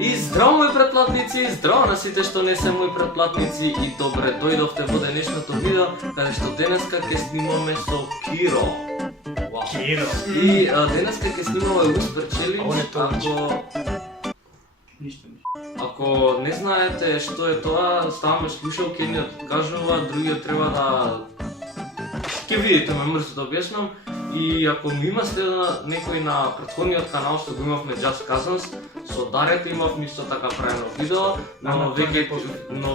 И здраво мои претплатници, здраво на сите што не се мои претплатници и добре дојдовте во денешното видео, каде што денеска ќе снимаме со Киро. Киро. И денеска ќе снимаме Whisper Challenge, ако не знаете што е тоа, ставаме слушалки, едниот кажува, другиот треба да... Ќе видите, ме мрзо да објаснам. И ако ми има следа некој на претходниот канал што го имавме Just Cousins, со Дарета имавме исто така правено видео, но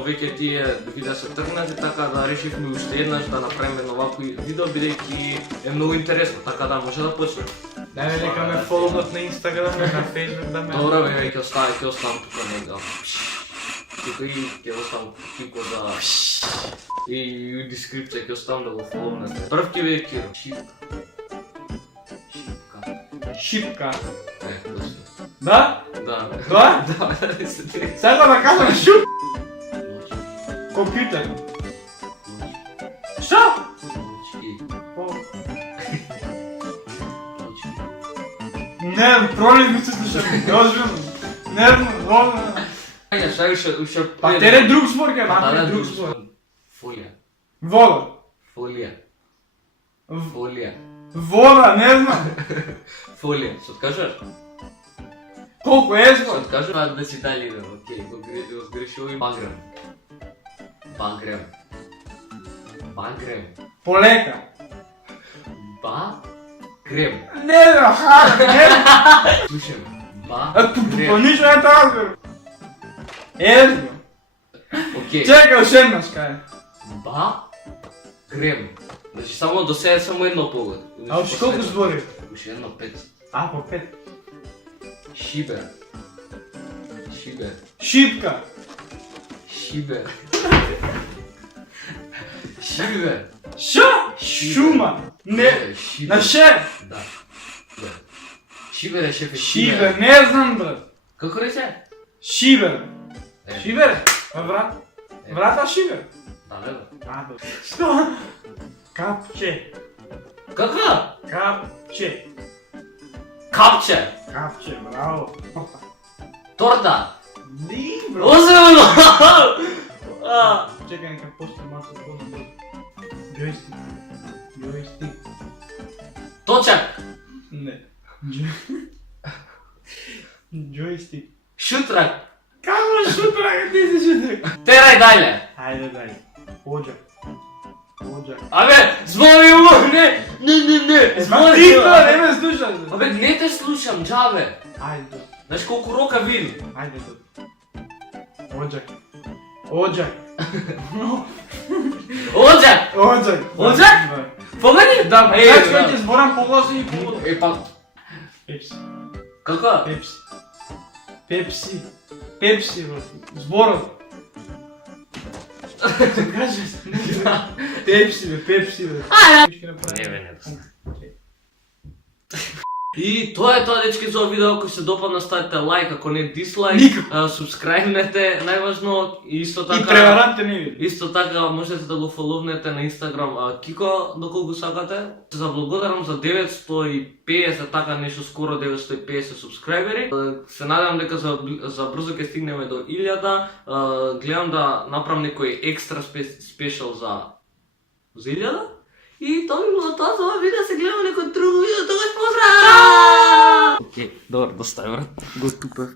веќе тие видеа се тргнати, така да решивме уште еднаш да направиме вакво видео, бидејќи е многу интересно, така да може да почнеме. Дај нека ме фоловнат на Инстаграм и на Фейсбук да ме... Добро бе, ќе оставам тука нега. Тука и ќе оставам тико да... И у дескрипција ќе оставам да го фоловнете. Прв ќе биде Киро. Шипка. Точно. Да? Да. Да? Да, Сега да кажам шуп. Компјутер. Што? Не, пролив ми се слушам. Нервно. Ајде, сега уште... Па тере друг збор ќе направи друг збор. Фолија. Вода. Фолија. Фолија. Вода, не знам. Фолија. Што откажаш? Колку е збор? Што откажаш? Да си дали да, окей, го сгрешил и Багрем. Багрем. Багрем. Полека. Багрем. Не знам, не. Слушай, Па Багрем. ништо не тоа збор. Е збор. Окей. Чекай, уште еднаш кај. Багрем. Значи само до сега само едно погод. А уште колку збори? Уште едно 5. А, по 5. Шибер. Шибер. Шипка. Шибер. Шибер. Шо? Шума. Не. На ше. Да. Шибер е шефе. Шибер, не знам брат. Како рече? Шибер. Е. Шибер? Врат. Врата шибер. Да, бе. А, да. Што? Капче. Каква? Капче. Капче. Капче, браво. Торта. Ди, бро. Озелено. Чекай, нека пусти малку по-надолу. Джойстик. Джойстик. Точак. Не. Джойстик. Шутрак. Како шутрак, ти си шутрак? Терај дајле. Ајде, дај. Оđак. Оđак. Абе, звони му, не. Ти тоа не ме слушаш. Абе, не те слушам, джабе. Ајде. Знаеш колку рока видим? Ајде тут. Оđак. Оđак. Оđак. Оđак. Оđак? Помени? Да, Е, значи да. ќе зборам погласно и погласно. Е, па, Пепси. како? Пепси. Пепси. Пепси, бро. Зборот. Кажеш? Пепси, бе, пепси, бе. Не, бе, не. И тоа е тоа, дечки, за ова видео. Ако се допадна, ставите лайк, ако не дислайк. Никако. Субскрайбнете, најважно. И исто така... И преверанте не види. Исто така можете да го фоловнете на Инстаграм Кико, доколку сакате. Се заблагодарам за 950, така нешто скоро 950 субскрайбери. Се надевам дека за брзо ќе стигнеме до 1000. Гледам да направам некој екстра спешал за 1000. И тоа би било тоа за ова видео, се гледаме некој друго видео, тоа е поздрав! Окей, добар, доста е брат. Го тупев.